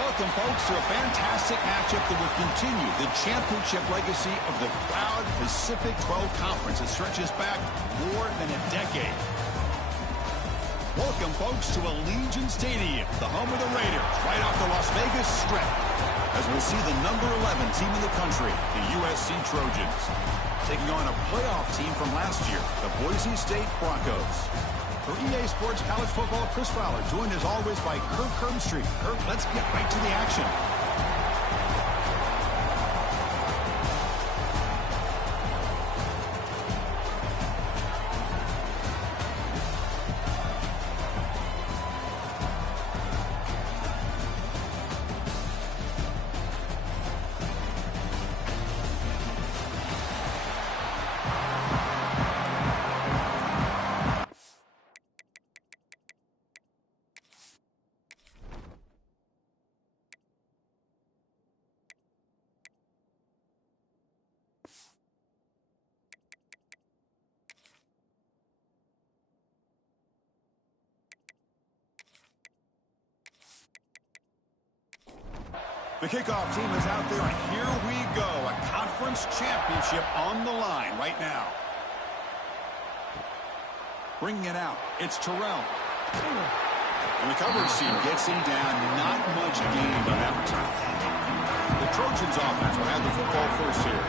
Welcome, folks, to a fantastic matchup that will continue the championship legacy of the proud Pacific 12 Conference that stretches back more than a decade. Welcome, folks, to Allegiant Stadium, the home of the Raiders, right off the Las Vegas Strip, as we'll see the number 11 team in the country, the USC Trojans, taking on a playoff team from last year, the Boise State Broncos. For EA Sports College Football, Chris Fowler, joined as always by Kirk Herbstreit. Kirk, let's get right to the action. The kickoff team is out there, and here we go. A conference championship on the line right now. Bringing it out, it's Terrell. And the coverage team gets him down. Not much gained on that return. The Trojans offense will have the football first here.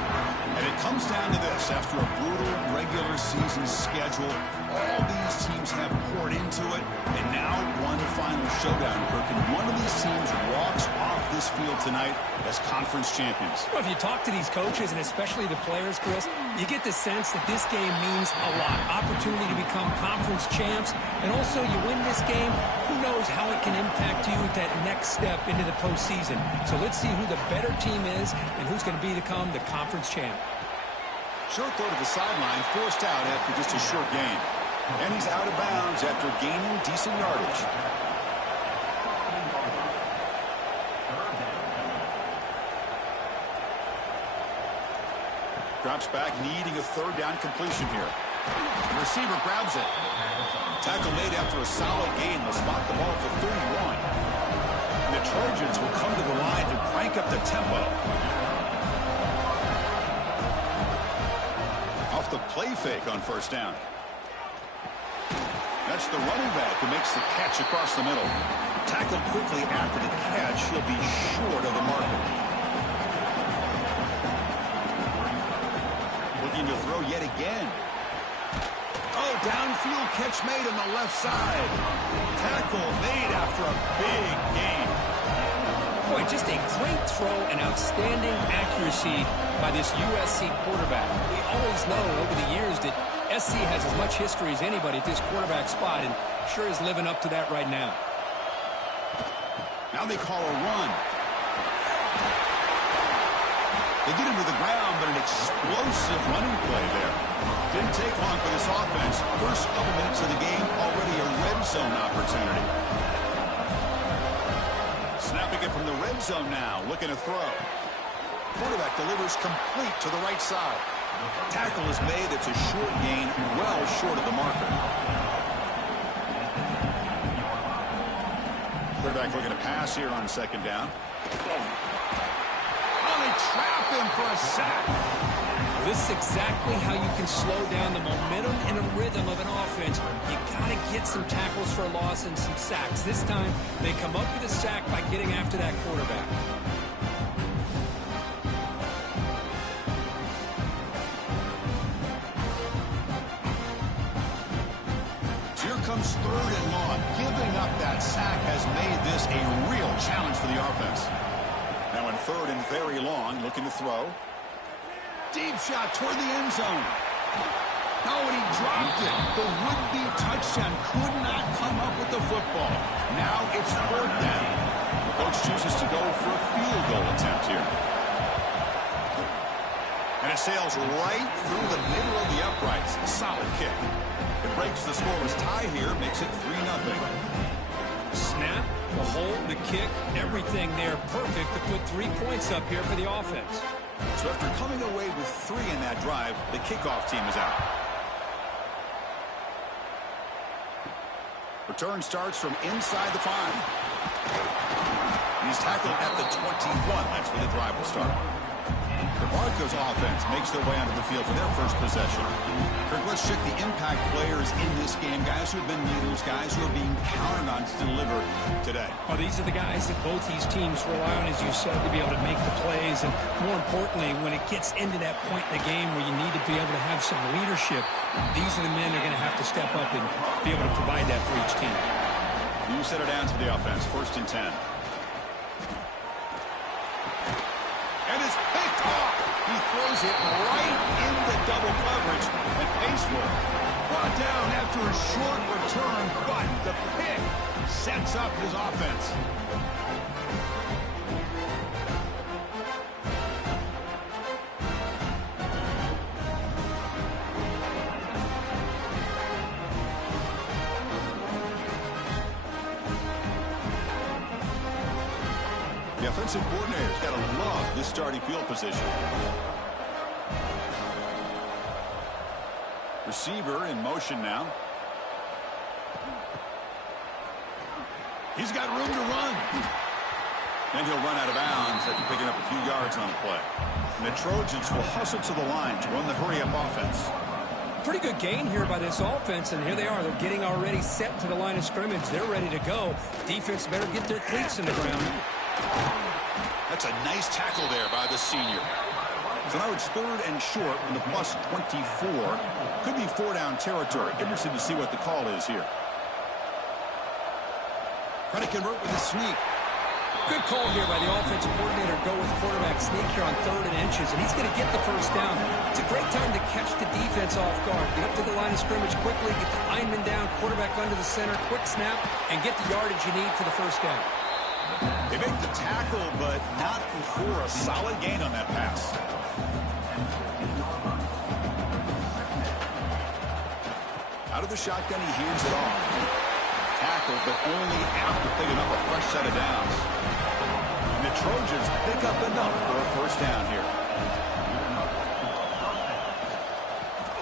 And it comes down to this. After a brutal regular season schedule, all these teams have poured into it. And now one final showdown, Kirk. And one of these teams walks off this field tonight as conference champions. Well, if you talk to these coaches, and especially the players, Chris, you get the sense that this game means a lot. Opportunity to become conference champs. And also, you win this game, who knows how it can impact you at that next step into the postseason. So let's see who the better team is and who's going to become the conference champ. Short throw to the sideline, forced out after just a short gain. And he's out of bounds after gaining decent yardage. Drops back, needing a third down completion here. The receiver grabs it. Tackle made after a solid gain. They'll spot the ball for 31. And the Trojans will come to the line to crank up the tempo. Off the play fake on first down. That's the running back who makes the catch across the middle. Tackled quickly after the catch. He'll be short of the marker. Looking to throw yet again. Oh, downfield catch made on the left side. Tackle made after a big gain. Boy, just a great throw and outstanding accuracy by this USC quarterback. We always know over the years that SC has as much history as anybody at this quarterback spot, and sure is living up to that right now. Now they call a run. They get him to the ground, but an explosive running play there. Didn't take long for this offense. First couple minutes of the game, already a red zone opportunity. Snapping it from the red zone now, looking to throw. Quarterback delivers complete to the right side. Tackle is made. It's a short gain, well short of the marker. Quarterback looking to pass here on second down. Oh, they trap him for a sack. This is exactly how you can slow down the momentum and the rhythm of an offense. You got to get some tackles for a loss and some sacks. This time, they come up with a sack by getting after that quarterback. Comes third and long. Giving up that sack has made this a real challenge for the offense. Now in third and very long, looking to throw. Deep shot toward the end zone. No, and he dropped it. The would-be touchdown could not come up with the football. Now it's fourth down. The coach chooses to go for a field goal attempt here. And it sails right through the middle of the uprights. A solid kick. It breaks the scoreless tie here, makes it 3-0. Snap, the hold, the kick, everything there perfect to put 3 points up here for the offense. So after coming away with 3 in that drive, the kickoff team is out. Return starts from inside the 5. He's tackled at the 21. That's where the drive will start. The Broncos offense makes their way onto the field for their first possession. Kirk, let's check the impact players in this game. Guys who have been leaders, guys who are being counted on to deliver today. Well, these are the guys that both these teams rely on, as you said, to be able to make the plays. And more importantly, when it gets into that point in the game where you need to be able to have some leadership, these are the men that are going to have to step up and be able to provide that for each team. You set it down to the offense. 1st and 10. And it's picked off. He throws it right into double coverage and pays for it. Brought down after a short return, but the pick sets up his offense. The offensive coordinator's got to love this starting field position. Receiver in motion now. He's got room to run. And he'll run out of bounds after picking up a few yards on the play. And the Trojans will hustle to the line to run the hurry-up offense. Pretty good gain here by this offense, and here they are. They're getting already set to the line of scrimmage. They're ready to go. Defense better get their cleats in the ground. That's a nice tackle there by the senior. So now it's 3rd and short from the plus 24. Could be 4-down territory. Interested to see what the call is here. Trying to convert with a sneak. Good call here by the offensive coordinator. Go with quarterback sneak here on 3rd and inches, and he's going to get the first down. It's a great time to catch the defense off guard. Get up to the line of scrimmage quickly, get the lineman down, quarterback under the center, quick snap, and get the yardage you need for the first down. They make the tackle, but not before a solid gain on that pass. Out of the shotgun, he hands it off. Tackle, but only after picking up a fresh set of downs. And the Trojans pick up enough for a first down here.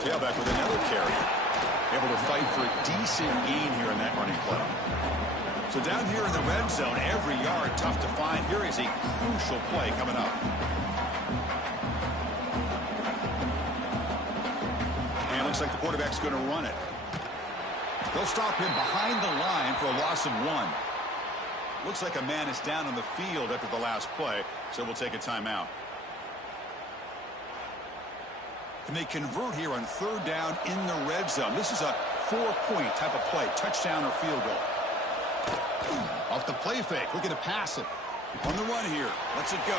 Tailback with another carry. Able to fight for a decent gain here in that running play. So down here in the red zone, every yard tough to find. Here is a crucial play coming up. And it looks like the quarterback's going to run it. They'll stop him behind the line for a loss of 1. Looks like a man is down on the field after the last play, so we'll take a timeout. And they convert here on 3rd down in the red zone. This is a 4-point type of play, touchdown or field goal. Off the play fake, looking to pass it. On the run here, lets it go.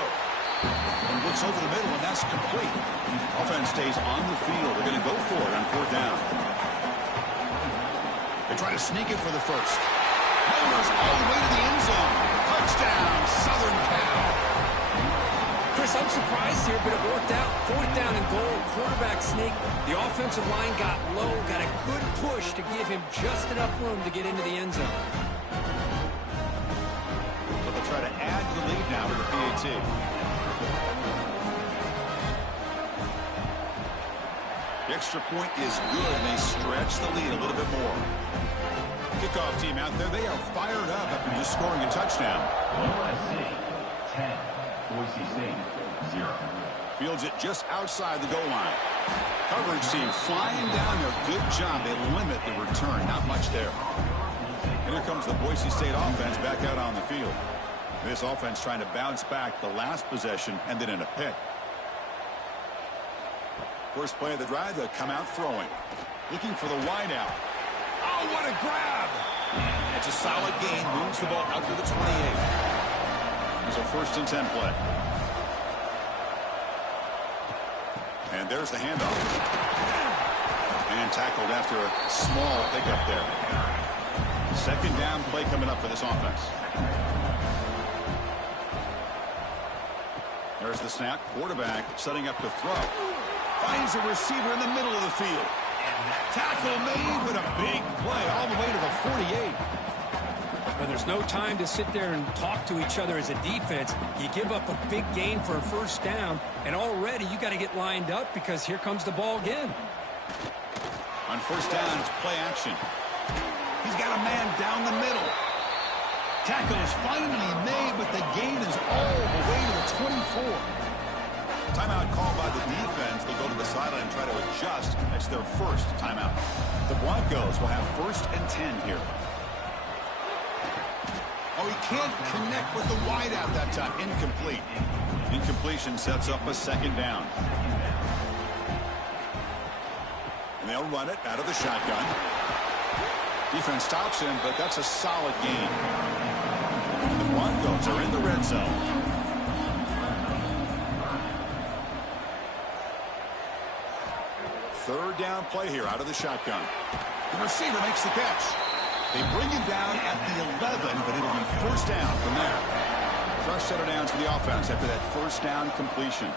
And looks over the middle, and that's complete. Offense stays on the field. They're going to go for it on 4th down. They try to sneak it for the first. Numbers all the way to the end zone. Touchdown, Southern Cal. Chris, I'm surprised here, but it worked out. 4th down and goal, quarterback sneak. The offensive line got low, got a good push to give him just enough room to get into the end zone. So they'll try to add to the lead now with the PAT. The extra point is good, and they stretch the lead a little bit more. Kickoff team out there, they are fired up after just scoring a touchdown. USC 10, Boise State 0. Fields it just outside the goal line. Coverage team flying down there. Good job. They limit the return. Not much there. And here comes the Boise State offense back out on the field. This offense trying to bounce back. The last possession ended in a pick. First play of the drive, they'll come out throwing. Looking for the wide out. Oh, what a grab! It's a solid gain. Moves the ball out to the 28. It's a 1st and 10 play. And there's the handoff. And tackled after a small pickup there. 2nd down play coming up for this offense. There's the snap. Quarterback setting up to throw. Finds a receiver in the middle of the field. Tackle made with a big play all the way to the 48. Well, there's no time to sit there and talk to each other as a defense. You give up a big gain for a first down, and already you got to get lined up because here comes the ball again. On 1st down, it's play action. He's got a man down the middle. Tackle is finally made, but the gain is all the way to the 24. Timeout called by the defense. They'll go to the sideline and try to adjust. That's their first timeout. The Broncos will have 1st and 10 here. Oh, he can't connect with the wideout that time. Incomplete. Incompletion sets up a 2nd down. And they'll run it out of the shotgun. Defense stops him, but that's a solid gain. The Broncos are in the red zone. Third down play here out of the shotgun. The receiver makes the catch. They bring him down at the 11, but it'll be 1st down from there. Fresh set of downs for the offense after that 1st down completion.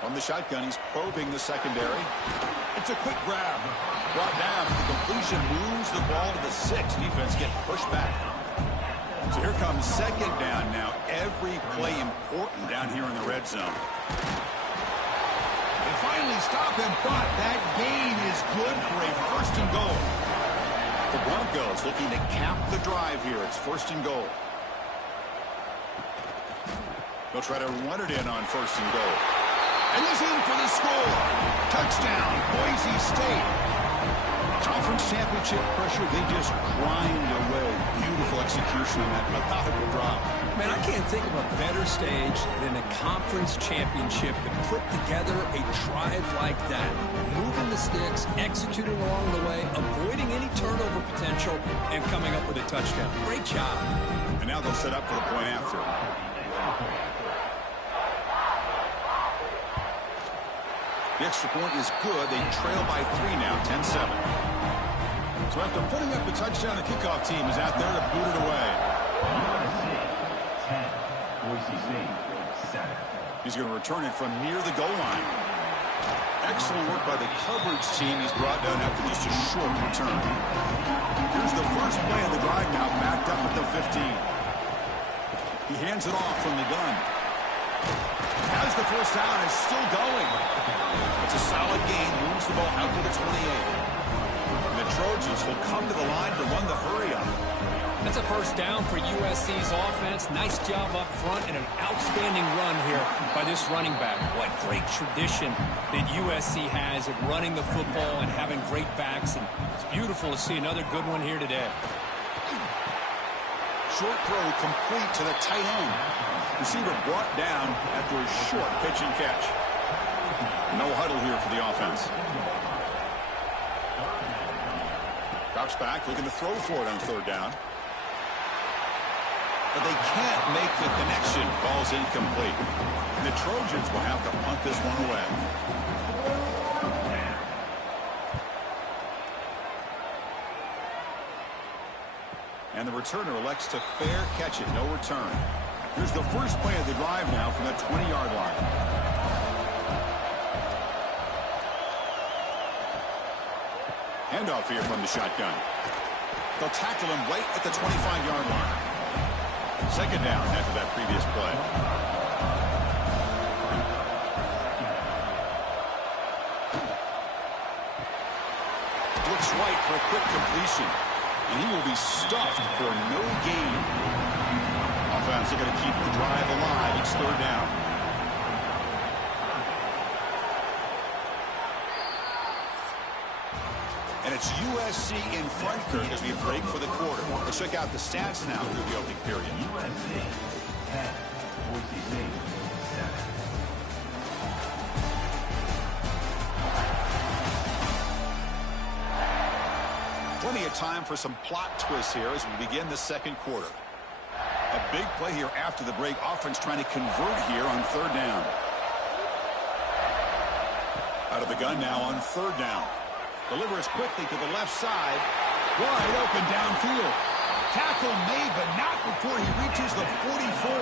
From the shotgun, he's probing the secondary. It's a quick grab. Brought down. The completion moves the ball to the 6. Defense getting pushed back. So here comes 2nd down now. Every play important down here in the red zone. They finally stop him, but that gain is good for a 1st and goal. The Broncos looking to cap the drive here. It's 1st and goal. They'll try to run it in on 1st and goal. And he's in for the score. Touchdown, Boise State. Conference championship pressure, they just grind away. Beautiful execution on that methodical drop. Man, I can't think of a better stage than a conference championship to put together a drive like that. Moving the sticks, executing along the way, avoiding any turnover potential, and coming up with a touchdown. Great job. And now they'll set up for the point after. The extra point is good. They trail by 3 now, 10-7. So after putting up the touchdown, the kickoff team is out there to boot it away. USC 10, Boise State 7. He's going to return it from near the goal line. Excellent work by the coverage team. He's brought down after just a short return. Here's the first play of the drive now, backed up at the 15. He hands it off from the gun. Has the 1st down, is still going. It's a solid gain, moves the ball out to the 28. And the Trojans will come to the line to run the hurry-up. That's a 1st down for USC's offense. Nice job up front and an outstanding run here by this running back. What great tradition that USC has of running the football and having great backs. And it's beautiful to see another good one here today. Short throw complete to the tight end. Receiver brought down after a short pitch and catch. No huddle here for the offense. Drops back, looking to throw for it on 3rd down. But they can't make the connection. Ball's incomplete. And the Trojans will have to punt this one away. And the returner elects to fair catch it. No return. Here's the first play of the drive now from the 20-yard line. Handoff here from the shotgun. They'll tackle him right at the 25-yard line. 2nd down after that previous play. Looks right for a quick completion. And he will be stuffed for no gain. Offense, they're going to keep the drive alive. It's 3rd down. And it's USC in front, Kirk, as we break for the quarter. Let's check out the stats now through the opening period. USC 10, Boise State 7. Plenty of time for some plot twists here as we begin the 2nd quarter. A big play here after the break. Offense trying to convert here on 3rd down. Out of the gun now on 3rd down. Delivers quickly to the left side. Wide open downfield. Tackle made, but not before he reaches the 44.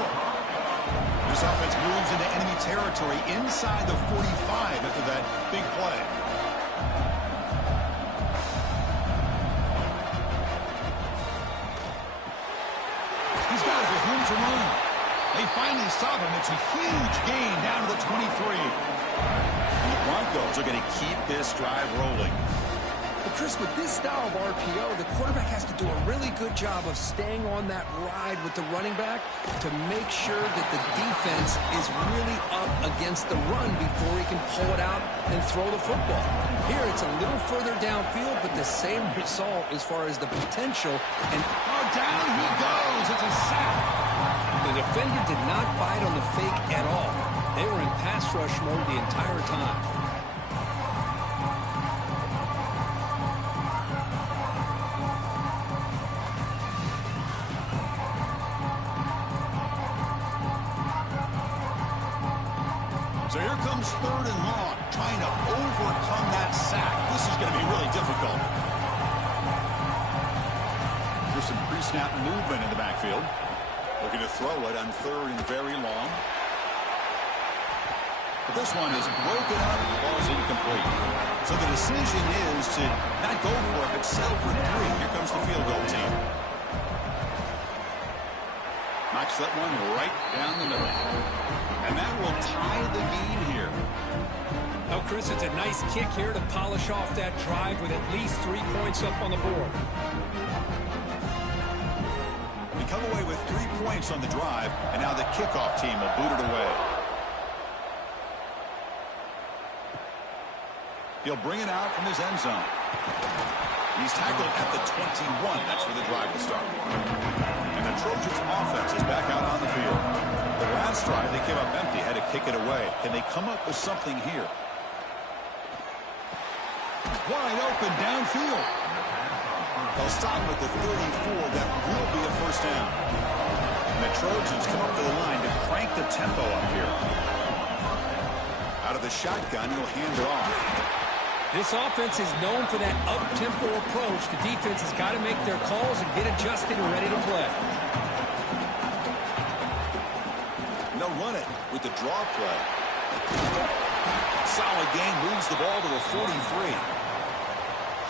This offense moves into enemy territory inside the 45 after that big play. He's got it with room to run. They finally stop him. It's a huge gain down to the 23. And the Broncos are going to keep this drive rolling. But Chris, with this style of RPO, the quarterback has to do a really good job of staying on that ride with the running back to make sure that the defense is really up against the run before he can pull it out and throw the football. Here, it's a little further downfield, but the same result as far as the potential. And down he goes. It's a sack. The defender did not bite on the fake at all. They were in pass rush mode the entire time. So here comes 3rd and long, trying to overcome that sack. This is going to be really difficult. There's some pre-snap movement in the backfield. Looking to throw it on 3rd and very long. But this one is broken up. The ball's incomplete. So the decision is to not go for it, but settle for 3. Here comes the field goal team. Knocks that one right down the middle. And that will tie the game here. Oh, Chris, it's a nice kick here to polish off that drive with at least 3 points up on the board. We come away with 3 points on the drive, and now the kickoff team will boot it away. He'll bring it out from his end zone. He's tackled at the 21. That's where the drive will start. And the Trojans offense is back out on the field. The last drive, they came up empty, had to kick it away. Can they come up with something here? Wide open downfield. They'll stop at the 34. That will be a first down. And the Trojans come up to the line to crank the tempo up here. Out of the shotgun, he'll hand it off. This offense is known for that up-tempo approach. The defense has got to make their calls and get adjusted and ready to play. And they'll run it with the draw play. Solid gain, moves the ball to the 43.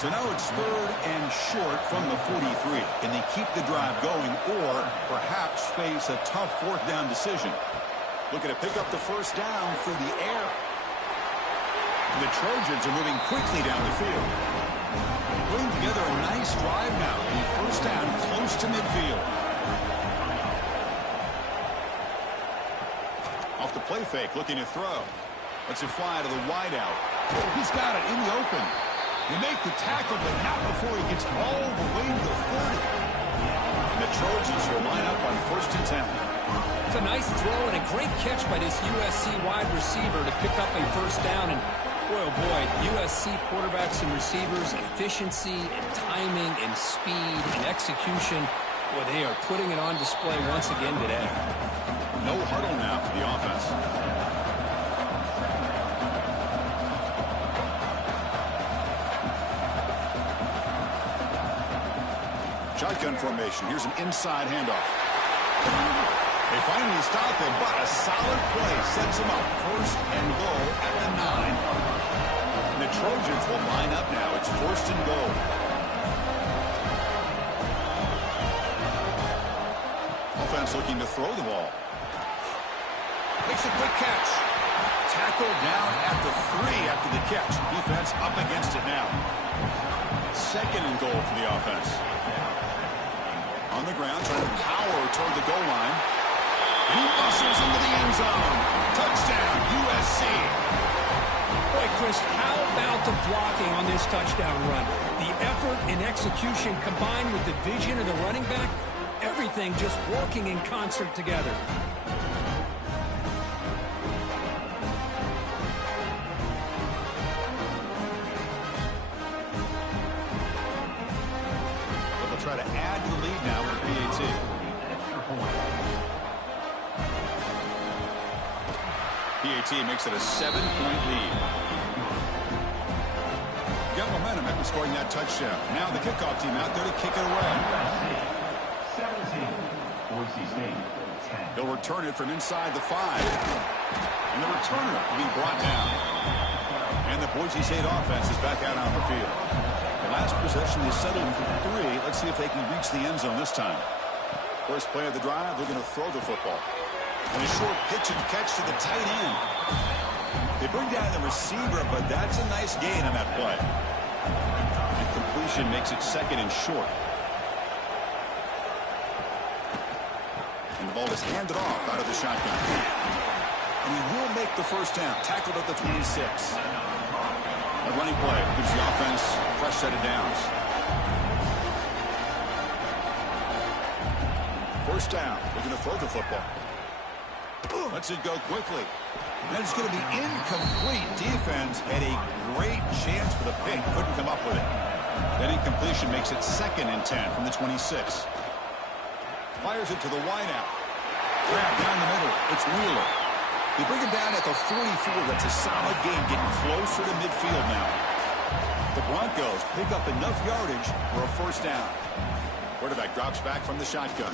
So now it's 3rd and short from the 43. Can they keep the drive going or perhaps face a tough 4th down decision? Looking to pick up the first down through the air. The Trojans are moving quickly down the field. Putting together a nice drive now. And first down close to midfield. Off the play fake, looking to throw. Lets it fly to the wideout. Oh, he's got it in the open. They make the tackle, but not before he gets all the way to the 40. And the Trojans will line up on 1st and 10. It's a nice throw and a great catch by this USC wide receiver to pick up a first down. And boy, oh boy, USC quarterbacks and receivers, efficiency and timing and speed and execution. Boy, they are putting it on display once again today. No huddle now for the offense. Shotgun formation. Here's an inside handoff. They finally stop him, but a solid play sets him up. 1st and goal at the 9. And the Trojans will line up now. It's 1st and goal. Offense looking to throw the ball. Makes a quick catch. Tackled down at the 3 after the catch. Defense up against it now. 2nd and goal for the offense. On the ground, trying to power toward the goal line. He muscles into the end zone. Touchdown, USC. Boy, Chris, how about the blocking on this touchdown run? The effort and execution combined with the vision of the running back, everything just working in concert together. They'll try to add to the lead now with PAT. PAT makes it a 7-point lead. Got momentum after scoring that touchdown. Now the kickoff team out there to kick it away. 17. Boise State, 10. They'll return it from inside the 5. And the returner will be brought down. And the Boise State offense is back out on the field. The last possession is settled for 3. Let's see if they can reach the end zone this time. First play of the drive, they're going to throw the football. And a short pitch and catch to the tight end. They bring down the receiver, but that's a nice gain on that play. And completion makes it second and short. And the ball is handed off out of the shotgun. And he will make the first down. Tackled at the 26. A running play gives the offense a fresh set of downs. First down. They're going to throw the football. Lets it go quickly. And it's going to be incomplete. Defense had a great chance for the pick. Couldn't come up with it. That incompletion makes it second and 10 from the 26. Fires it to the wideout. Grab down the middle. It's Wheeler. They bring him down at the 44. That's a solid gain, getting closer to midfield now. The Broncos pick up enough yardage for a first down. Quarterback drops back from the shotgun.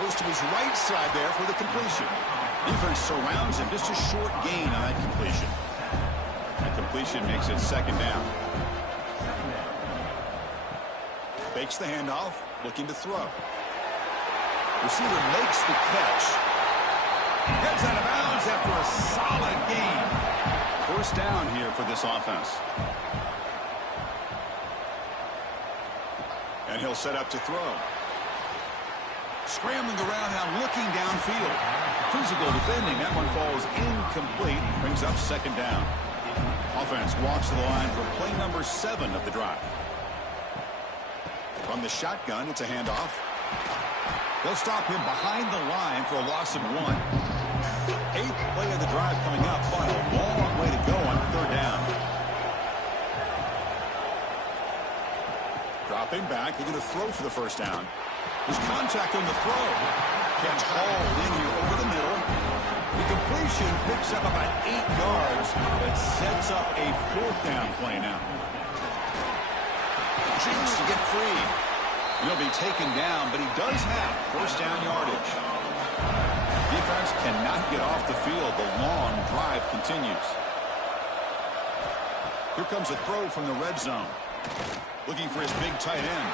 Goes to his right side there for the completion. Defense surrounds him. Just a short gain on that completion. That completion makes it second down. Fakes the handoff, looking to throw. Receiver makes the catch. Gets out of bounds after a solid gain. First down here for this offense. And he'll set up to throw. Scrambling around now, looking downfield. Physical defending. That one falls incomplete. Brings up second down. Offense walks to the line for play number 7 of the drive. From the shotgun, it's a handoff. They'll stop him behind the line for a loss of 1. 8th play of the drive coming up, but a long way to go on third down. Dropping back, they're going to throw for the first down. There's contact on the throw. Catch hauled in here over the middle. The completion picks up about 8 yards, but sets up a fourth down play now. Chance to get free. He'll be taken down, but he does have first down yardage. Defense cannot get off the field. The long drive continues. Here comes a throw from the red zone. Looking for his big tight end.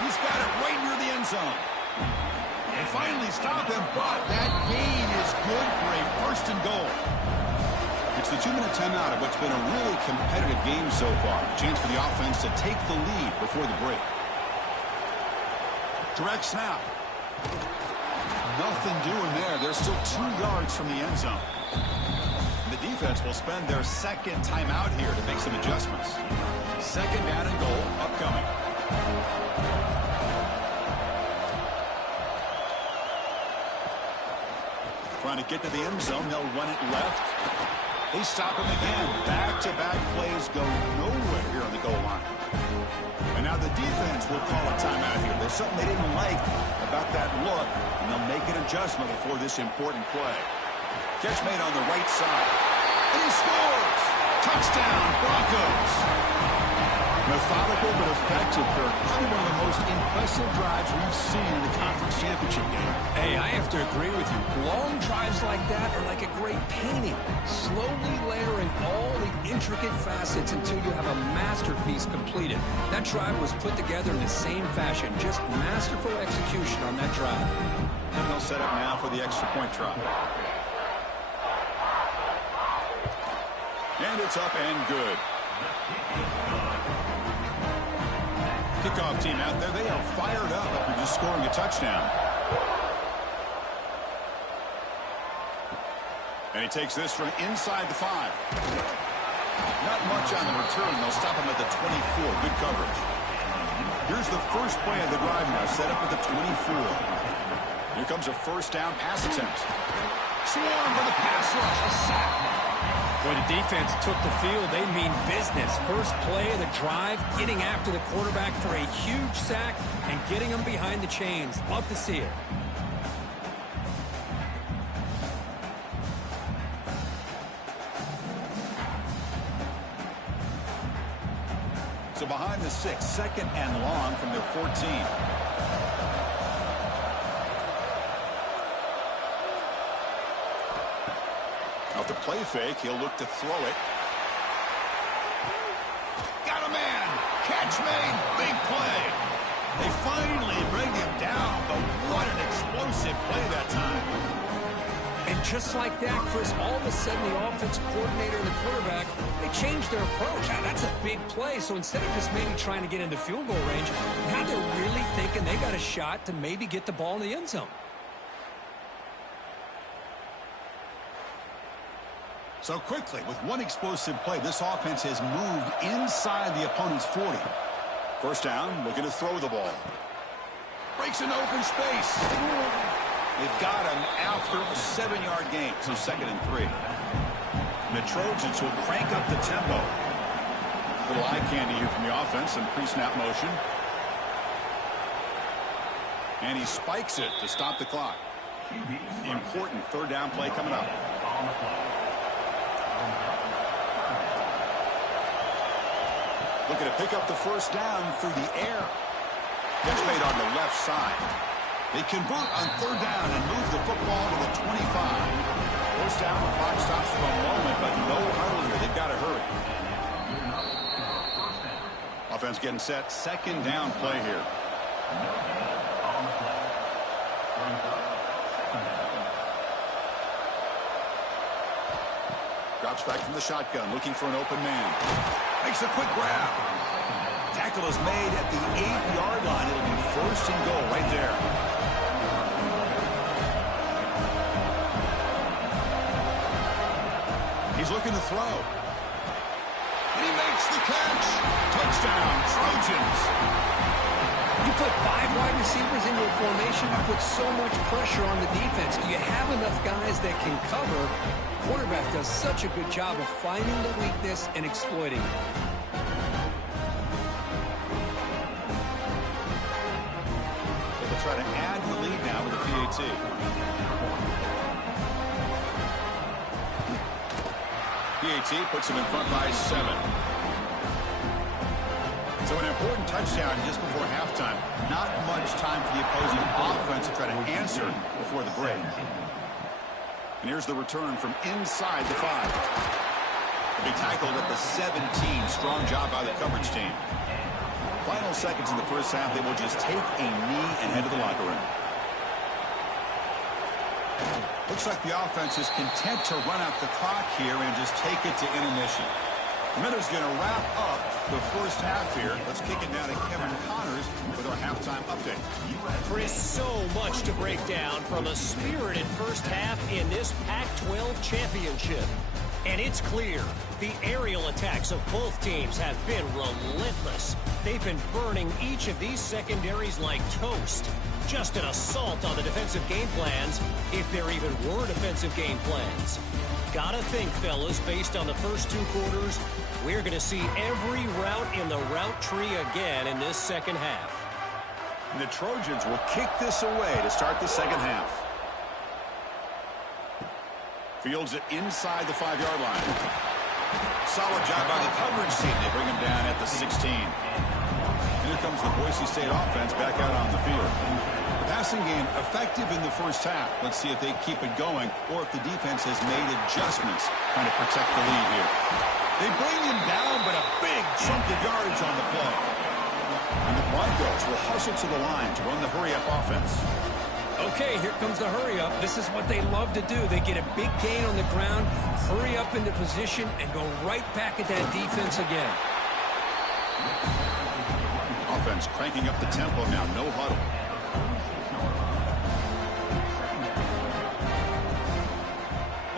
He's got it right near the end zone. They finally stop him, but that gain is good for a first and goal. It's the 2-minute timeout of what's been a really competitive game so far. Chance for the offense to take the lead before the break. Direct snap. Nothing doing there. They're still 2 yards from the end zone. The defense will spend their second timeout here to make some adjustments. Second down and goal upcoming. Trying to get to the end zone. They'll run it left. They stop him again. Back-to-back plays go nowhere here on the goal line. And now the defense will call a timeout here. There's something they didn't like about that look, and they'll make an adjustment before this important play. Catch made on the right side. And he scores! Touchdown, Broncos! Methodical but effective, Kirk. Probably one of the most impressive drives we've seen in the conference championship game. Hey, I have to agree with you. Long drives like that are like a great painting. Slowly layering all the intricate facets until you have a masterpiece completed. That drive was put together in the same fashion. Just masterful execution on that drive. And they'll set up now for the extra point try. And it's up and good. Kickoff team out there, they are fired up after just scoring a touchdown. And he takes this from inside the 5. Not much on the return. They'll stop him at the 24. Good coverage. Here's the first play of the drive now, set up at the 24. Here comes a first down pass attempt. Swarm for the pass rush, a sack. Boy, the defense took the field. They mean business. First play of the drive, getting after the quarterback for a huge sack and getting him behind the chains. Love to see it. So behind the 6, second and long from their 14. Off the play fake, he'll look to throw it. Got a man! Catch made! Big play! They finally bring him down, but what an explosive play that time. And And just like that, Chris, all of a sudden the offensive coordinator and the quarterback, they changed their approach. Now, that's a big play, so instead of just maybe trying to get into field goal range, now they're really thinking they got a shot to maybe get the ball in the end zone. So quickly, with one explosive play, this offense has moved inside the opponent's 40. First down, looking to throw the ball. Breaks into open space. They've got him after a 7-yard gain, so 2nd and 3. And the Trojans will crank up the tempo. Little eye candy here from the offense and pre-snap motion. And he spikes it to stop the clock. Important 3rd down play coming up. Looking to pick up the first down through the air. Catch made on the left side. They convert on 3rd down and move the football to the 25. First down, the clock stops for a moment, but no huddle here. They've got to hurry. Offense getting set. 2nd down play here. Drops back from the shotgun, looking for an open man. Makes a quick grab. Tackle is made at the 8-yard line. It'll be 1st and goal right there. He's looking to throw. And he makes the catch. Touchdown, Trojans. You put 5 wide receivers in your formation, you put so much pressure on the defense. Do you have enough guys that can cover? Quarterback does such a good job of finding the weakness and exploiting it. They'll try to add the lead now with the PAT. PAT puts him in front by 7. So an important touchdown just before halftime. Not much time for the opposing offense to try to answer before the break. And here's the return from inside the 5. He'll be tackled at the 17. Strong job by the coverage team. Final seconds in the first half, they will just take a knee and head to the locker room. Looks like the offense is content to run out the clock here and just take it to intermission. Miller's going to wrap up the first half here. Let's kick it down to Kevin Connors with our halftime update. Chris, so much to break down from a spirited first half in this Pac-12 championship. And it's clear the aerial attacks of both teams have been relentless. They've been burning each of these secondaries like toast. Just an assault on the defensive game plans, if there even were defensive game plans. Gotta think, fellas, based on the first 2 quarters, we're going to see every route in the route tree again in this second half. And the Trojans will kick this away to start the second half. Fields it inside the 5-yard line. Solid job by the coverage team. They bring him down at the 16. Here comes the Boise State offense back out on the field. The passing game effective in the first half. Let's see if they keep it going or if the defense has made adjustments trying to protect the lead here. They bring him down, but a big chunk of yardage on the play. And the Broncos will hustle to the line to run the hurry-up offense. Okay, here comes the hurry-up. This is what they love to do. They get a big gain on the ground, hurry up into position, and go right back at that defense again. Offense cranking up the tempo now. No huddle.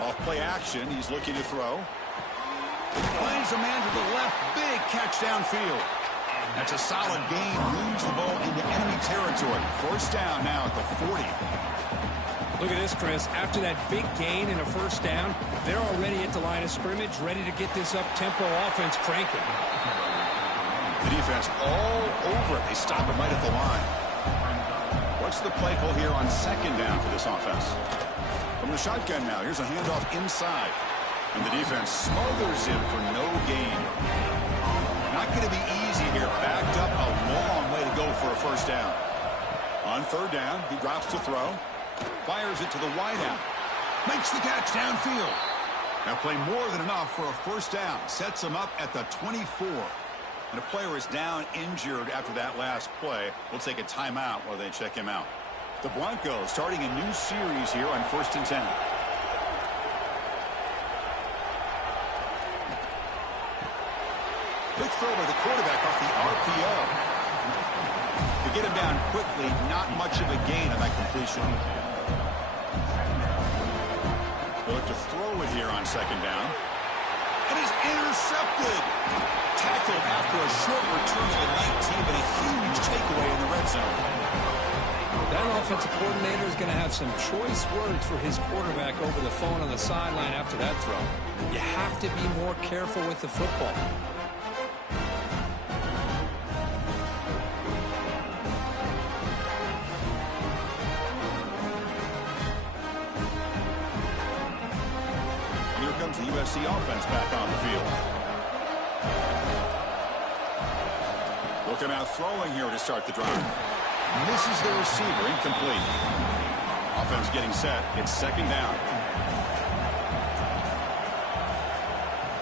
Off play action. He's looking to throw. Finds a man to the left. Big catch downfield. That's a solid gain. Moves the ball into enemy territory. First down now at the 40. Look at this, Chris. After that big gain and a first down, they're already at the line of scrimmage, ready to get this up-tempo offense cranking. The defense all over it. They stop him right at the line. What's the play call here on 2nd down for this offense? From the shotgun now, here's a handoff inside. And the defense smothers him for no gain. Not going to be easy here. Backed up a long way to go for a first down. On 3rd down, he drops to throw. Fires it to the wideout. Makes the catch downfield. Now play more than enough for a first down. Sets him up at the 24. And a player is down injured after that last play. We'll take a timeout while they check him out. The Broncos starting a new series here on 1st and 10. throw by the quarterback off the RPO. To get him down quickly, not much of a gain on that completion. They'll look to throw it here on second down. And he's intercepted. Tackled after a short return to the 19, but a huge takeaway in the red zone. That offensive coordinator is going to have some choice words for his quarterback over the phone on the sideline after that throw. You have to be more careful with the football. And here comes the USC offense back on the field. Looking out throwing here to start the drive. Misses the receiver, incomplete. Offense getting set. It's second down.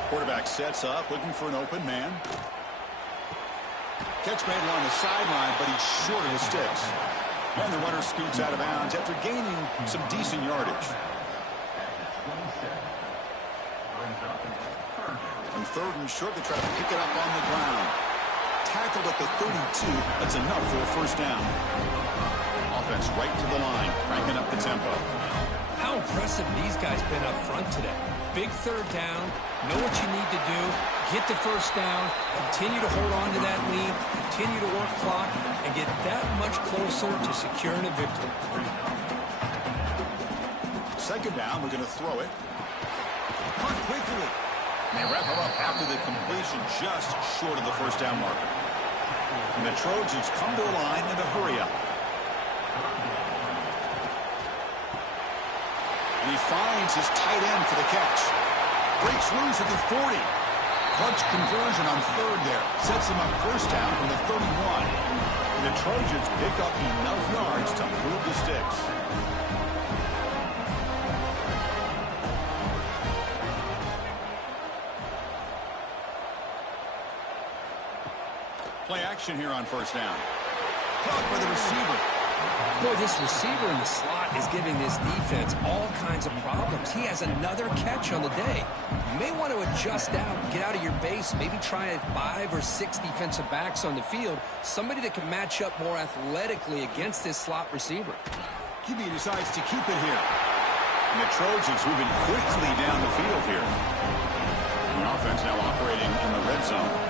Quarterback sets up, looking for an open man. Catch made along the sideline, but he's short of the sticks. And the runner scoots out of bounds after gaining some decent yardage. On third and short, they try to pick it up on the ground. Tackled at the 32. That's enough for a first down. Offense right to the line, cranking up the tempo. How impressive these guys been up front today. Big third down, know what you need to do, get the first down, continue to hold on to that lead, continue to work clock, and get that much closer to securing a victory. Second down, we're going to throw it. Hunt quickly. They wrap him up after the completion, just short of the first down marker. And the Trojans come to the line in a hurry-up. And he finds his tight end for the catch. Breaks loose at the 40. Clutch conversion on third there. Sets him up first down from the 31. And the Trojans pick up enough yards to move the sticks. Play action here on first down. Caught by the receiver. Boy, this receiver in the slot is giving this defense all kinds of problems. He has another catch on the day. You may want to adjust out, get out of your base, maybe try 5 or 6 defensive backs on the field, somebody that can match up more athletically against this slot receiver. QB decides to keep it here. And the Trojans moving quickly down the field here. The offense now operating in the red zone.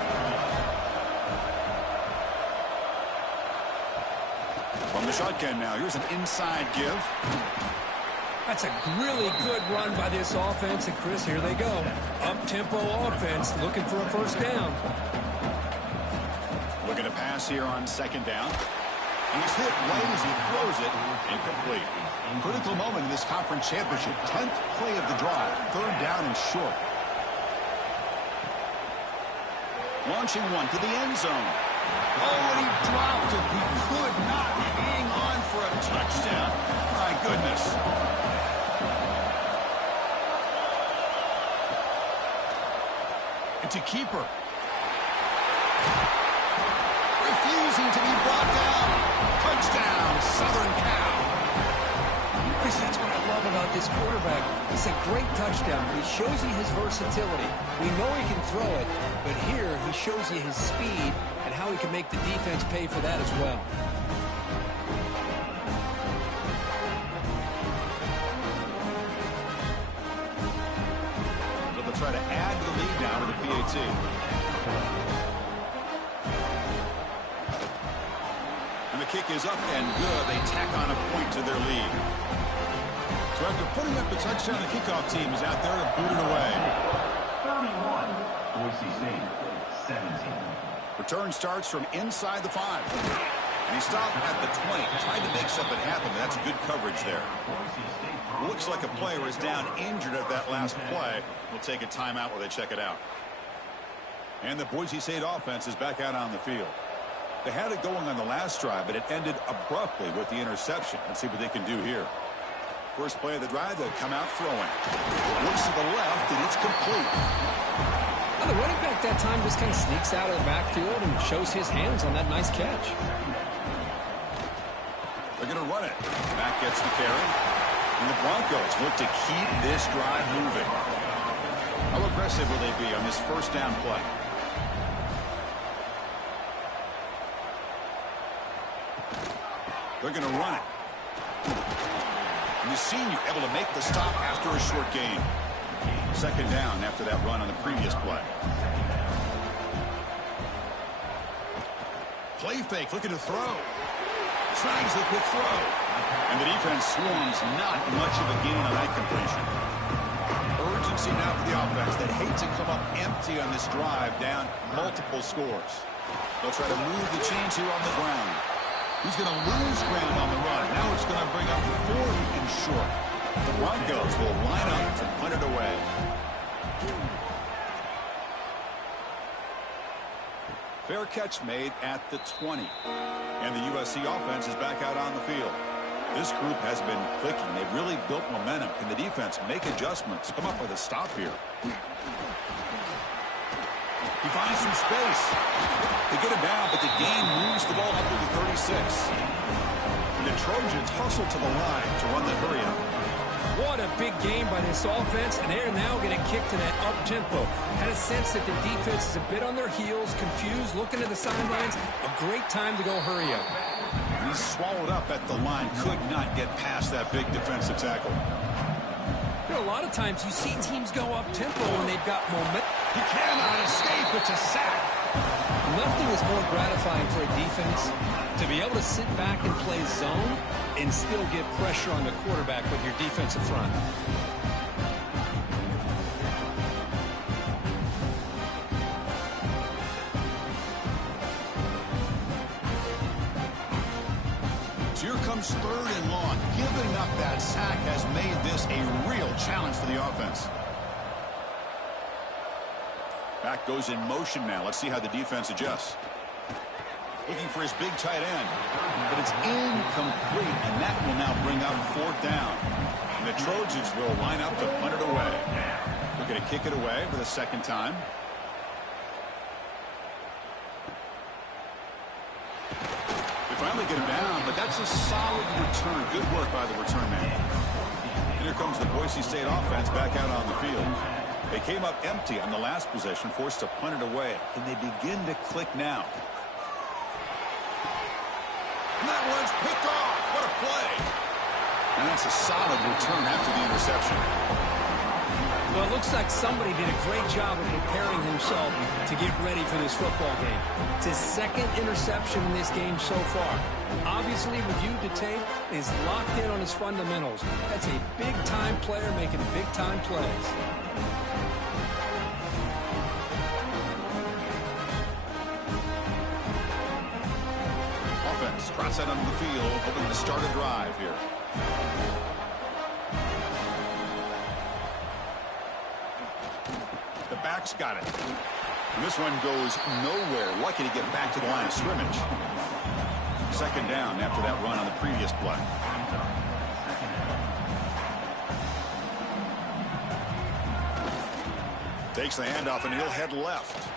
From the shotgun now, here's an inside give. That's a really good run by this offense, and Chris, here they go. Up-tempo offense, looking for a first down. Looking to pass here on second down. He's hit right as he throws it, incomplete. Critical moment in this conference championship, 10th play of the drive, third down and short. Launching one to the end zone. Oh, and he dropped it. He could not hang on for a touchdown. My goodness. It's a keeper. Refusing to be brought down. Touchdown, Southern Cal. Chris, that's what I love about this quarterback. It's a great touchdown, but he shows you his versatility. We know he can throw it, but here he shows you his speed and how he can make the defense pay for that as well. So they'll try to add to the lead now with the PAC. And the kick is up and good. They tack on a point to their lead. So after putting up the touchdown, the kickoff team is out there to boot it away. 31, Boise State, 17. Return starts from inside the 5. And he stopped at the 20. Tried to make something happen, but that's good coverage there. Looks like a player is down injured at that last play. We'll take a timeout while they check it out. And the Boise State offense is back out on the field. They had it going on the last drive, but it ended abruptly with the interception. Let's see what they can do here. First play of the drive, they'll come out throwing. Looks to the left, and it's complete. Well, the running back that time just kind of sneaks out of the backfield and shows his hands on that nice catch. They're going to run it. Back gets the carry. And the Broncos look to keep this drive moving. How aggressive will they be on this first down play? They're going to run it. And the senior able to make the stop after a short gain. Second down after that run on the previous play. Play fake, looking to throw. Snags the quick throw. And the defense swarms, not much of a gain on that completion. Urgency now for the offense that hate to come up empty on this drive, down multiple scores. They'll try to move the chains here on the ground. He's going to lose ground on the run. Now it's going to bring up 4th and short. The Broncos will line up to punt it away. Fair catch made at the 20. And the USC offense is back out on the field. This group has been clicking. They've really built momentum. Can the defense make adjustments? Come up with a stop here. He finds some space. They get it down, but the game moves the ball up to the 36. And the Trojans hustle to the line to run the hurry up. What a big game by this offense, and they're now going to kick to that up-tempo. Had a sense that the defense is a bit on their heels, confused, looking at the sidelines. A great time to go hurry up. He's swallowed up at the line, could not get past that big defensive tackle. You know, a lot of times you see teams go up-tempo when they've got momentum. He cannot escape. It's a sack. Nothing is more gratifying for a defense to be able to sit back and play zone and still get pressure on the quarterback with your defensive front. So here comes 3rd and long. Giving up that sack has made this a real challenge for the offense. Back goes in motion now. Let's see how the defense adjusts. Looking for his big tight end. But it's incomplete, and that will now bring up 4th down. And the Trojans will line up to punt it away. They're going to kick it away for the second time. They finally get him down, but that's a solid return. Good work by the return man. And here comes the Boise State offense back out on the field. They came up empty on the last possession, forced to punt it away. Can they begin to click now? And that one's picked off. What a play. And that's a solid return after the interception. Well, it looks like somebody did a great job of preparing himself to get ready for this football game. It's his 2nd interception in this game so far. Obviously, reviewed the tape, is locked in on his fundamentals. That's a big-time player making big-time plays. Offense trots out onto the field, hoping to start a drive here. The back's got it. And this one goes nowhere. Lucky to get back to the line of scrimmage. Second down after that run on the previous play. Takes the handoff, and he'll head left.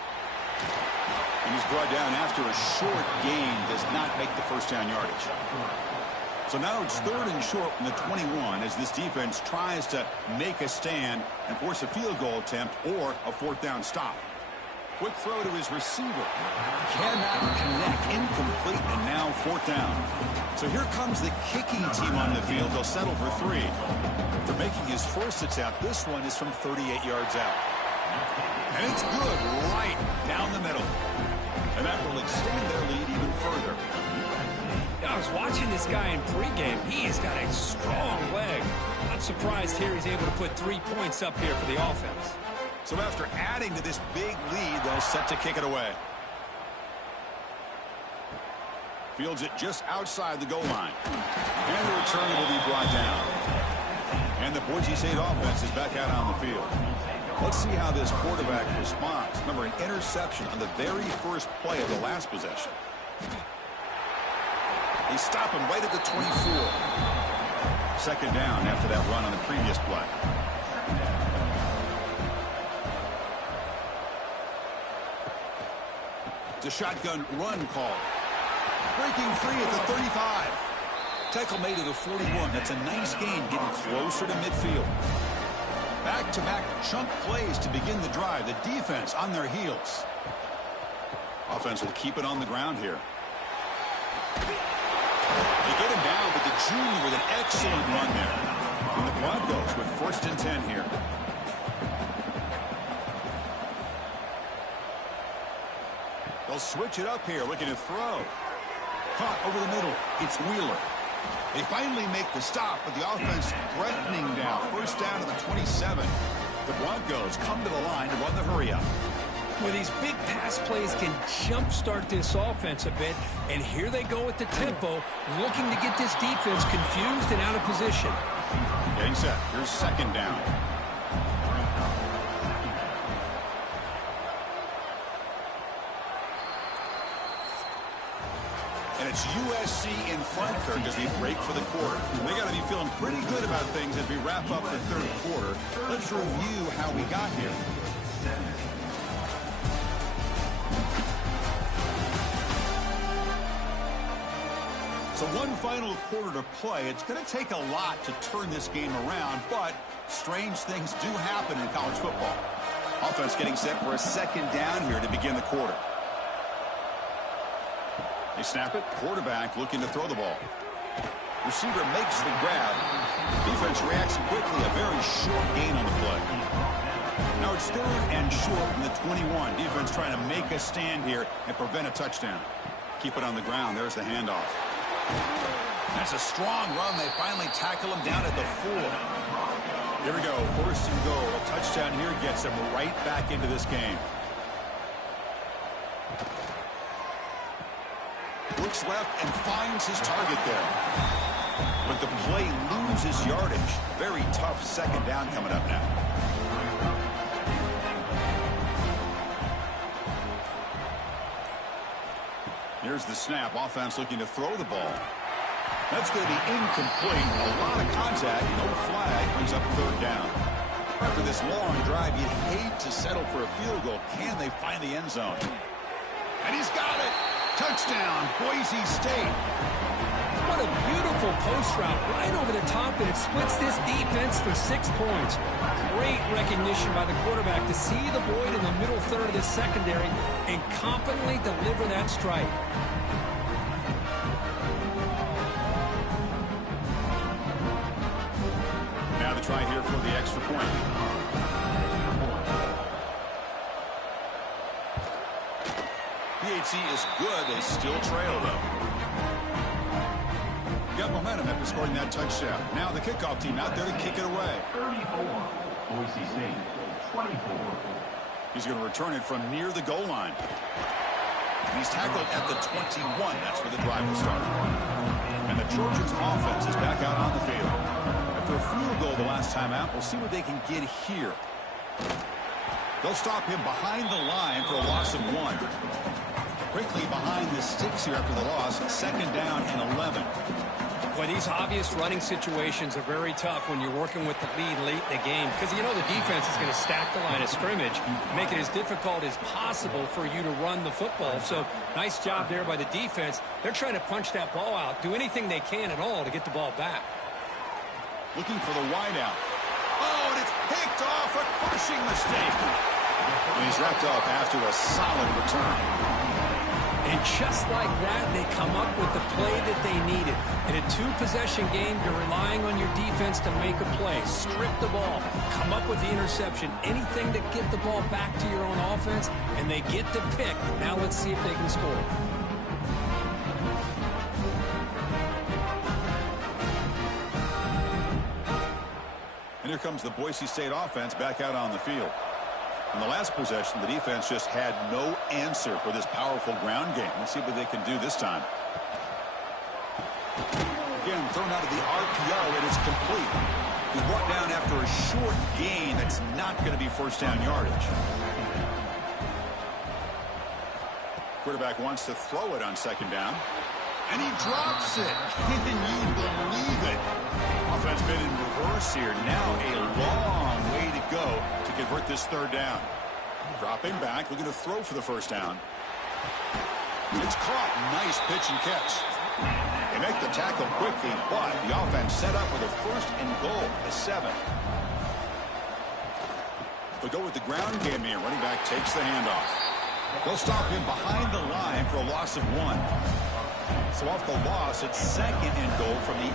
And he's brought down after a short gain. Does not make the first down yardage. So now it's 3rd and short from the 21 as this defense tries to make a stand and force a field goal attempt or a 4th down stop. Quick throw to his receiver. Cannot connect. Incomplete, and now 4th down. So here comes the kicking team on the field. They'll settle for 3. They're making his first attempt. This one is from 38 yards out. And it's good right down the middle. And that will extend their lead even further. I was watching this guy in pregame. He has got a strong leg. Not surprised here he's able to put 3 points up here for the offense. So after adding to this big lead, they'll set to kick it away. Fields it just outside the goal line. And the return will be brought down. And the Boise State offense is back out on the field. Let's see how this quarterback responds. Remember, an interception on the very first play of the last possession. They stop him right at the 24. Second down after that run on the previous play. It's a shotgun run call. Breaking free at the 35. Tackle made at the 41. That's a nice gain, getting closer to midfield. Back-to-back chunk plays to begin the drive. The defense on their heels. Offense will keep it on the ground here. They get him down, but the junior with an excellent run there. And the Broncos with 1st and 10 here. They'll switch it up here, looking to throw. Caught over the middle. It's Wheeler. They finally make the stop, but the offense threatening now. 1st down to the 27. The Broncos come to the line to run the hurry-up. Well, these big pass plays can jumpstart this offense a bit, and here they go with the tempo, looking to get this defense confused and out of position. Getting set. Here's 2nd down. And it's USC in front, Kirk, as we break for the quarter. They got to be feeling pretty good about things as we wrap up the 3rd quarter. Let's review how we got here. So one final quarter to play. It's going to take a lot to turn this game around, but strange things do happen in college football. Offense getting set for a 2nd down here to begin the quarter. They snap it. Quarterback looking to throw the ball. Receiver makes the grab. Defense reacts quickly. A very short gain on the play. Now it's 3rd and short from the 21. Defense trying to make a stand here and prevent a touchdown. Keep it on the ground. There's the handoff. That's a strong run. They finally tackle him down at the 4. Here we go. 1st and goal. A touchdown here gets them right back into this game. Looks left and finds his target there. But the play loses yardage. Very tough 2nd down coming up now. Here's the snap. Offense looking to throw the ball. That's going to be incomplete. A lot of contact. No flag. Brings up 3rd down. After this long drive, you'd hate to settle for a field goal. Can they find the end zone? And he's got it. Touchdown, Boise State. What a beautiful post route right over the top, and it splits this defense for 6 points. Great recognition by the quarterback to see the void in the middle 3rd of the secondary and confidently deliver that strike. Now the try here for the extra point. PAC is good. They still trail, though. Got momentum after scoring that touchdown. Now the kickoff team out there to kick it away. 34. Boise State, 24. He's going to return it from near the goal line. And he's tackled at the 21. That's where the drive will start. And the Trojans offense is back out on the field. After a field goal the last time out, we'll see what they can get here. They'll stop him behind the line for a loss of 1. Quickly behind the sticks here after the loss. 2nd down and 11. Well, these obvious running situations are very tough when you're working with the lead late in the game because you know the defense is going to stack the line of scrimmage, make it as difficult as possible for you to run the football. So nice job there by the defense. They're trying to punch that ball out, do anything they can at all to get the ball back. Looking for the wideout. Oh, and it's picked off. A crushing mistake. And he's wrapped up after a solid return. And just like that, they come up with the play that they needed. In a 2-possession game, you're relying on your defense to make a play, strip the ball, come up with the interception, anything to get the ball back to your own offense, and they get the pick. Now let's see if they can score. And here comes the Boise State offense back out on the field. In the last possession, the defense just had no answer for this powerful ground game. Let's see what they can do this time. Again, thrown out of the RPO, and it's complete. He's brought down after a short gain that's not going to be 1st down yardage. Quarterback wants to throw it on 2nd down. And he drops it. Can you believe it? Offense been in reverse here. Now a long way to go to convert this 3rd down. Dropping back, looking to throw for the 1st down. It's caught. Nice pitch and catch. They make the tackle quickly, but the offense set up with a 1st and goal, the 7. They'll go with the ground game here. Running back takes the handoff. They'll stop him behind the line for a loss of 1. So off the loss, it's 2nd and goal from the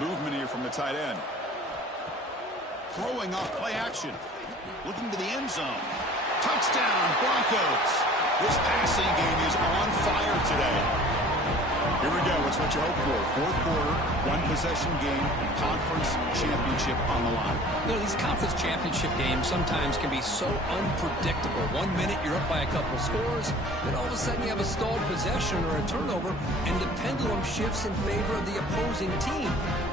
8. Movement here from the tight end. Throwing off play action. Looking to the end zone. Touchdown, Broncos. This passing game is on fire today. Here we go. It's what you hope for. 4th quarter, 1-possession game, conference championship on the line. You know, these conference championship games sometimes can be so unpredictable. 1 minute you're up by a couple scores, then all of a sudden you have a stalled possession or a turnover, and the pendulum shifts in favor of the opposing team.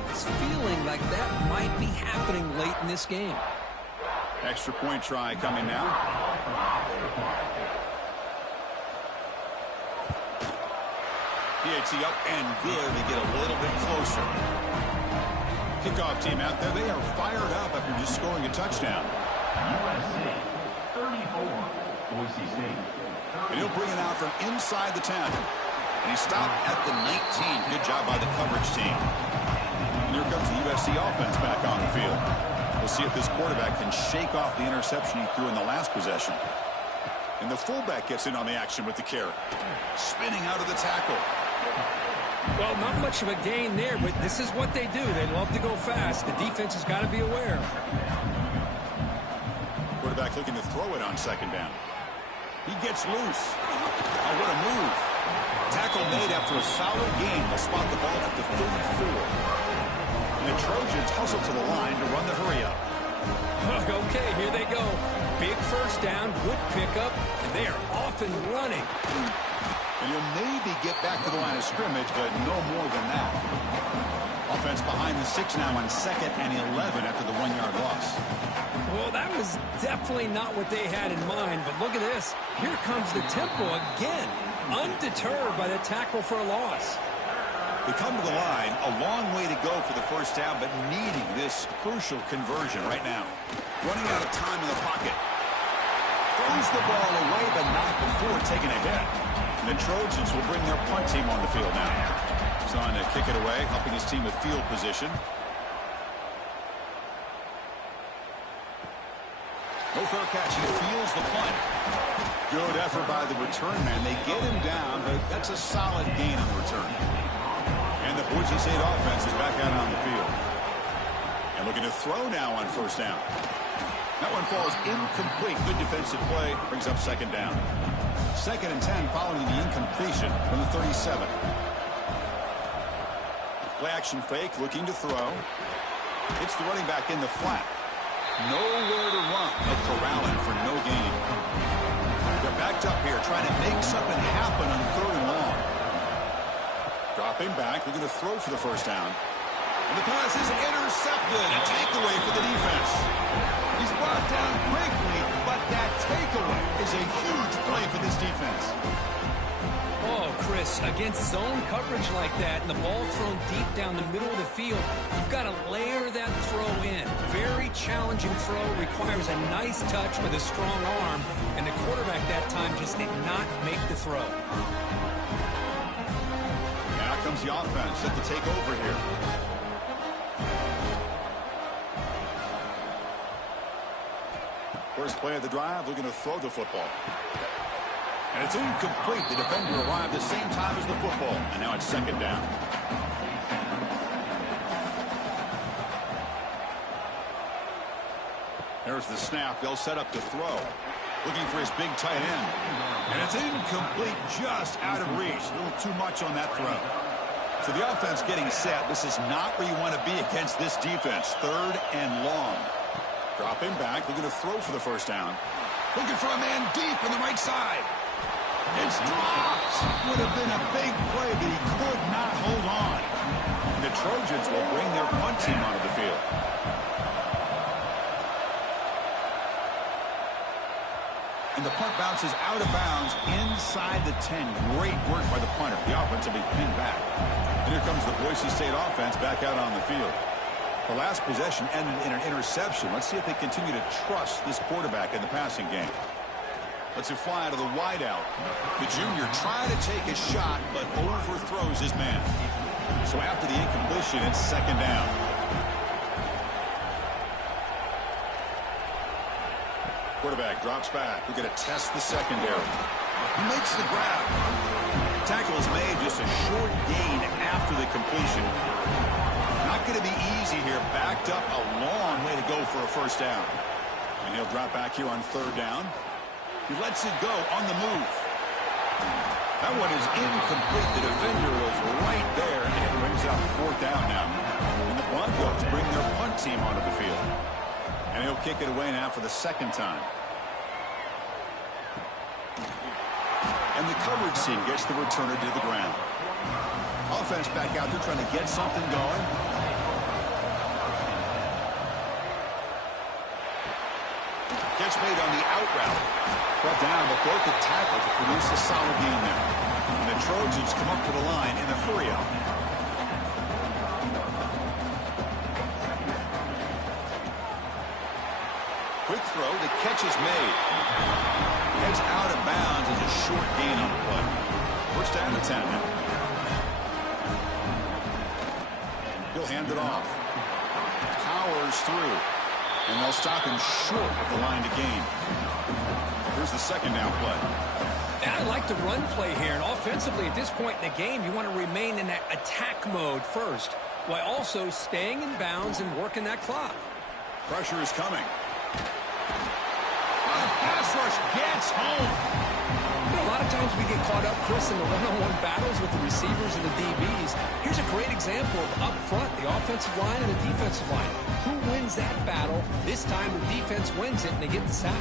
It's feeling like that might be happening late in this game. Extra point try coming now. PAT up and good. They get a little bit closer. Kickoff team out there. They are fired up after just scoring a touchdown. USC 34, Boise State. And he'll bring it out from inside the 10. And he stopped at the 19. Good job by the coverage team. And here comes the USC offense back on the field. We'll see if this quarterback can shake off the interception he threw in the last possession. And the fullback gets in on the action with the carry. Spinning out of the tackle. Well, not much of a gain there, but this is what they do. They love to go fast. The defense has got to be aware. Quarterback looking to throw it on 2nd down. He gets loose. Oh, what a move. Tackle made after a solid gain. They'll spot the ball at the 34. And the Trojans hustle to the line to run the hurry up. Okay, here they go. Big 1st down, good pickup, and they are off and running. And you'll maybe get back to the line of scrimmage, but no more than that. Offense behind the 6 now on 2nd and 11 after the 1-yard loss. Well, that was definitely not what they had in mind, but look at this. Here comes the tempo again, undeterred by the tackle for a loss. They come to the line, a long way to go for the 1st down, but needing this crucial conversion right now. Running out of time in the pocket. Throws the ball away, but not before taking a hit. And the Trojans will bring their punt team on the field now. He's on to kick it away, helping his team with field position. No fair catch. He feels the punt. Good effort by the return man. They get him down, but that's a solid gain on the return. And the Boise State offense is back out on the field. And looking to throw now on 1st down. That one falls incomplete. Good defensive play. Brings up 2nd down. 2nd and 10 following the incompletion from the 37. Play action fake. Looking to throw. It's the running back in the flat. Nowhere to run. They'll corral him for no gain. They're backed up here trying to make something happen on 3rd and long. Dropping back, looking to throw for the 1st down. And the pass is intercepted. A takeaway for the defense. He's brought down quickly, but that takeaway is a huge play for this defense. Oh, Chris, against zone coverage like that and the ball thrown deep down the middle of the field, you've got to layer that throw in. Very challenging throw, requires a nice touch with a strong arm, and the quarterback that time just did not make the throw. Now comes the offense set to take over here. First play of the drive, looking to throw the football. And it's incomplete. The defender arrived the same time as the football. And now it's 2nd down. There's the snap. They'll set up to throw. Looking for his big tight end. And it's incomplete, just out of reach. A little too much on that throw. So the offense getting set. This is not where you want to be against this defense. 3rd and long. Dropping back, looking to throw for the 1st down. Looking for a man deep on the right side. It's dropped. Would have been a big play, but he could not hold on. And the Trojans will bring their punt team onto the field. And the punt bounces out of bounds inside the 10. Great work by the punter. The offense will be pinned back. And here comes the Boise State offense back out on the field. The last possession ended in an interception. Let's see if they continue to trust this quarterback in the passing game. Let's it fly to the wideout. The junior trying to take a shot, but overthrows his man. So after the incompletion, it's 2nd down. Quarterback drops back. We're going to test the secondary. He makes the grab. Tackle is made, just a short gain after the completion. Not going to be easy here. Backed up a long way to go for a first down. And he'll drop back here on third down. He lets it go on the move. That one is incomplete. The defender was right there, and it brings up fourth down now. And the Broncos bring their punt team onto the field. And he'll kick it away now for the second time. And the coverage team gets the returner to the ground. Offense back out there trying to get something going. Catch made on the out route. Brought down, but broke the tackle to produce a solid gain there. And the Trojans come up to the line in the hurry out. Quick throw, the catch is made. Heads out of bounds as a short gain on the play. First down and 10 now. He'll hand it off. Powers through. And they'll stop him short of the line to gain. Here's the second down play. And I like the run play here. And offensively, at this point in the game, you want to remain in that attack mode first, while also staying in bounds and working that clock. Pressure is coming. Pass rush gets home. You know, a lot of times we get caught up, Chris, in the one-on-one battles with the receivers and the DBs. Here's a great example of up front, the offensive line and the defensive line. Who wins that battle? This time the defense wins it and they get the sack.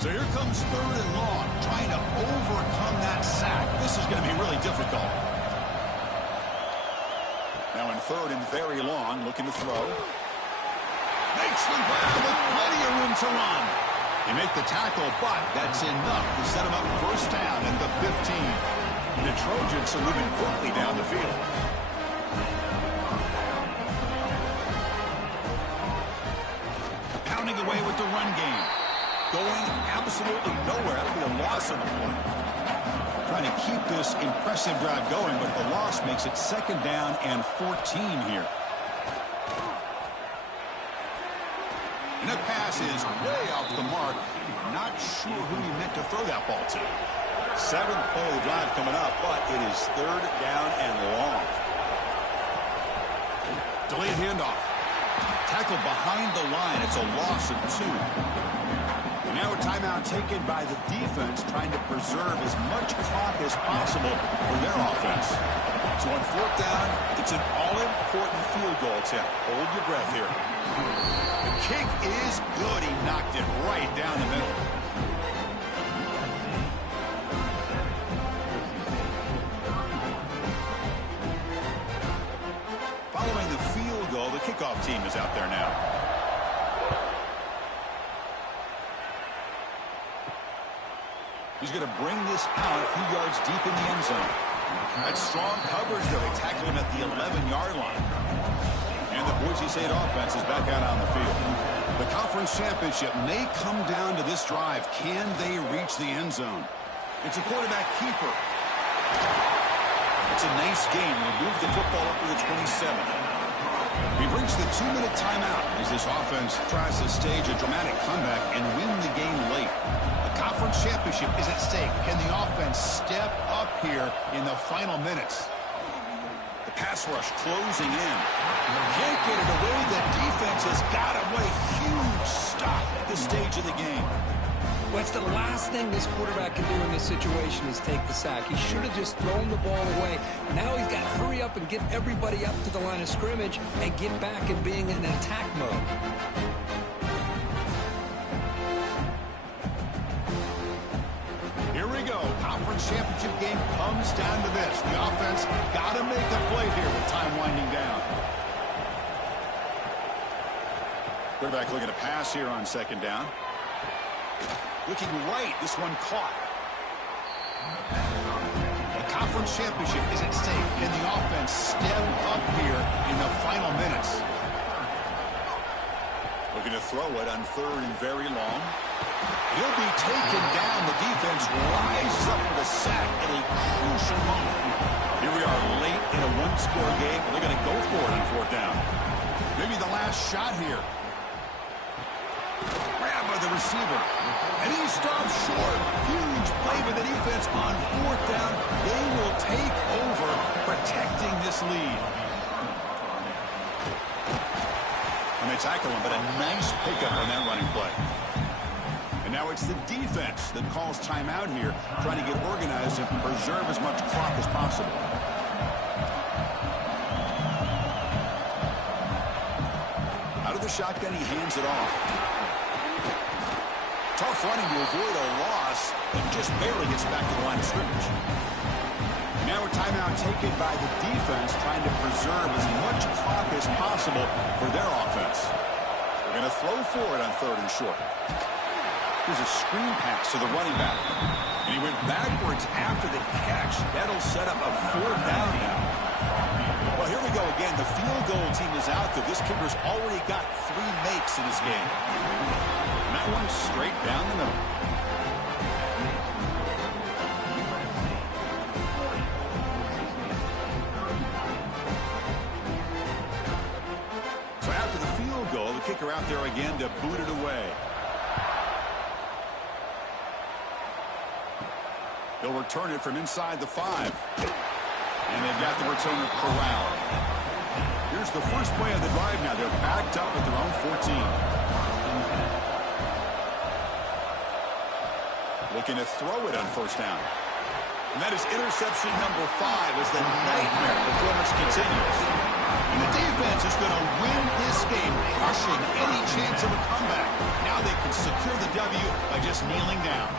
So here comes third and long, trying to overcome that sack. This is going to be really difficult. Now in third and very long, looking to throw. Makes the grab with plenty of room to run. They make the tackle, but that's enough to set him up first down at the 15. And the Trojans are moving quickly down the field. Pounding away with the run game. Going absolutely nowhere. That'll be a loss on the play. Trying to keep this impressive drive going, but the loss makes it second down and 14 here. And that pass is way off the mark. Not sure who he meant to throw that ball to. Seventh play of the drive coming up, but it is third down and long. Delayed handoff. Tackled behind the line. It's a loss of 2. Now a timeout taken by the defense, trying to preserve as much clock as possible for their offense. So on fourth down, it's an all-important field goal attempt. Hold your breath here. The kick is good. He knocked it right down the middle. Following the field goal, the kickoff team is out there now. He's going to bring this out a few yards deep in the end zone. That's strong coverage, though. They tackle him at the 11-yard line. And the Boise State offense is back out on the field. The conference championship may come down to this drive. Can they reach the end zone? It's a quarterback keeper. It's a nice game. We'll move the football up to the 27. We've reached the 2-minute timeout as this offense tries to stage a dramatic comeback and win the game late. The conference championship is at stake. Can the offense step up here in the final minutes? The pass rush closing in. Can't get it away. The defense has got away. Huge stop at this stage of the game. Well, it's the last thing this quarterback can do in this situation is take the sack. He should have just thrown the ball away. Now he's got to hurry up and get everybody up to the line of scrimmage and get back and being in attack mode. Here we go. Conference championship game comes down to this. The offense got to make a play here with time winding down. Quarterback looking to pass here on second down. Looking right, this one caught. The conference championship is at stake. Can the offense step up here in the final minutes? Looking to throw it on third and very long. He'll be taken down. The defense rises up with a sack at a crucial moment. Here we are late in a one-score game. They're going to go for it on fourth down. Maybe the last shot here. Grabbed by the receiver. And he stops short. Huge play by the defense on 4th down. They will take over, protecting this lead. And they tackle him, but a nice pickup on that running play. And now it's the defense that calls timeout here, trying to get organized and preserve as much clock as possible. Out of the shotgun, he hands it off. Tough running to avoid a loss, and just barely gets back to the line of scrimmage. Now a timeout taken by the defense, trying to preserve as much clock as possible for their offense. They're going to throw for it on 3rd and short. Here's a screen pass to the running back. And he went backwards after the catch. That'll set up a 4th down now. Well, here we go again. The field goal team is out there. This kicker's already got 3 makes in this game. And that one's straight down the middle. So after the field goal, the kicker out there again to boot it away. They'll return it from inside the 5. And they've got the returner corralled. Here's the first play of the drive now. They're backed up at their own 14. Looking to throw it on 1st down. And that is interception number 5 as the nightmare performance continues. And the defense is going to win this game, crushing any chance of a comeback. Now they can secure the W by just kneeling down.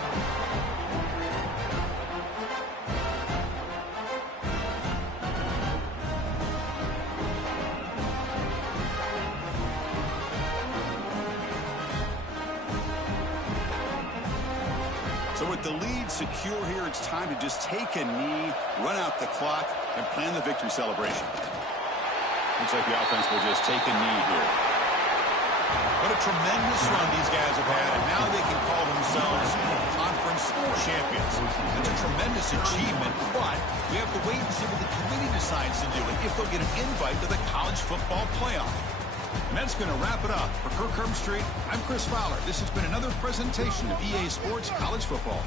So with the lead secure here, it's time to just take a knee, run out the clock, and plan the victory celebration. Looks like the offense will just take a knee here. What a tremendous run these guys have had, and now they can call themselves conference champions. That's a tremendous achievement, but we have to wait and see what the committee decides to do and if they'll get an invite to the college football playoff. And that's going to wrap it up. For Kirk Herbstreit, I'm Chris Fowler. This has been another presentation of EA Sports College Football.